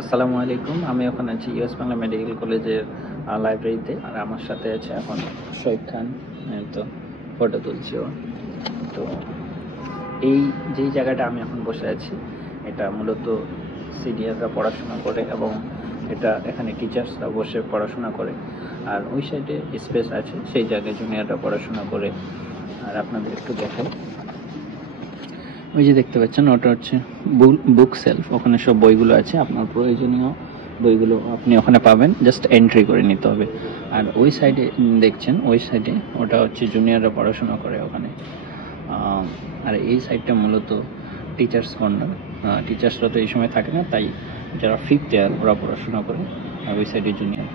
আসসালামু আলাইকুম। আমি এখন আছি ইউএস বাংলা মেডিকেল কলেজের লাইব্রেরিতে। আর আমার সাথে আছে এখন শহীদ খান। তো ফটো তুলছে ও। তো এই যেই জায়গাটা আমি এখন বসে আছি, এটা মূলত সিনিয়ররা পড়াশোনা করে এবং এখানে টিচার্সরা বসে পড়াশোনা করে। আর ওই সাইডে স্পেস আছে, সেই জায়গায় জুনিয়ররা পড়াশোনা করে। আর আপনাদের একটু দেখাই, ওই যে দেখতে পাচ্ছেন ওটা হচ্ছে বুক সেলফ। ওখানে সব বইগুলো আছে, আপনার প্রয়োজনীয় বইগুলো আপনি ওখানে পাবেন, জাস্ট এন্ট্রি করে নিতে হবে। আর ওই সাইডে দেখছেন, ওই সাইডে ওটা হচ্ছে জুনিয়ররা পড়াশোনা করে ওখানে। আর এই সাইডটা মূলত টিচার্স কর্নার। টিচার্সরা তো এই সময় থাকে না, তাই যারা ফিফথ ইয়ার ওরা পড়াশোনা করে। আর ওই সাইডে জুনিয়র।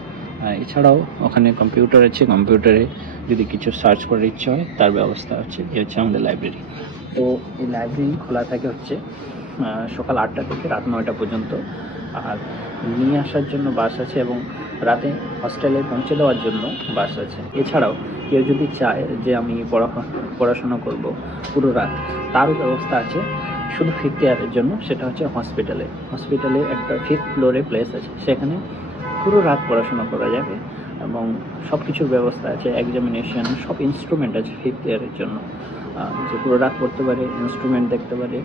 এছাড়াও ওখানে কম্পিউটার আছে, কম্পিউটারে যদি কিছু সার্চ করার ইচ্ছা হয় তার ব্যবস্থা আছে। এই হচ্ছে আমাদের লাইব্রেরি। তো এই লাইব্রেরি খোলা থাকে হচ্ছে সকাল 8টা থেকে রাত 9টা পর্যন্ত। আর নিয়ে আসার জন্য বাস আছে এবং রাতে হস্টেলে পৌঁছে দেওয়ার জন্য বাস আছে। এছাড়াও কেউ যদি চায় যে আমি পড়াশোনা করব পুরো রাত, তারও ব্যবস্থা আছে শুধু ফিফথ ইয়ারের জন্য। সেটা হচ্ছে হসপিটালে একটা 5th ফ্লোরে প্লেস আছে, সেখানে পুরো রাত পড়াশোনা করা যাবে এবং সব কিছুর ব্যবস্থা আছে, এক্সামিনেশন, সব ইনস্ট্রুমেন্ট আছে ফিফথ ইয়ারের জন্য। যে পুরো রাত পড়তে পারে, ইনস্ট্রুমেন্ট দেখতে পারে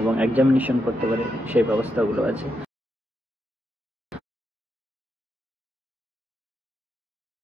এবং এক্সামিনেশন করতে পারে, সেই ব্যবস্থাগুলো আছে।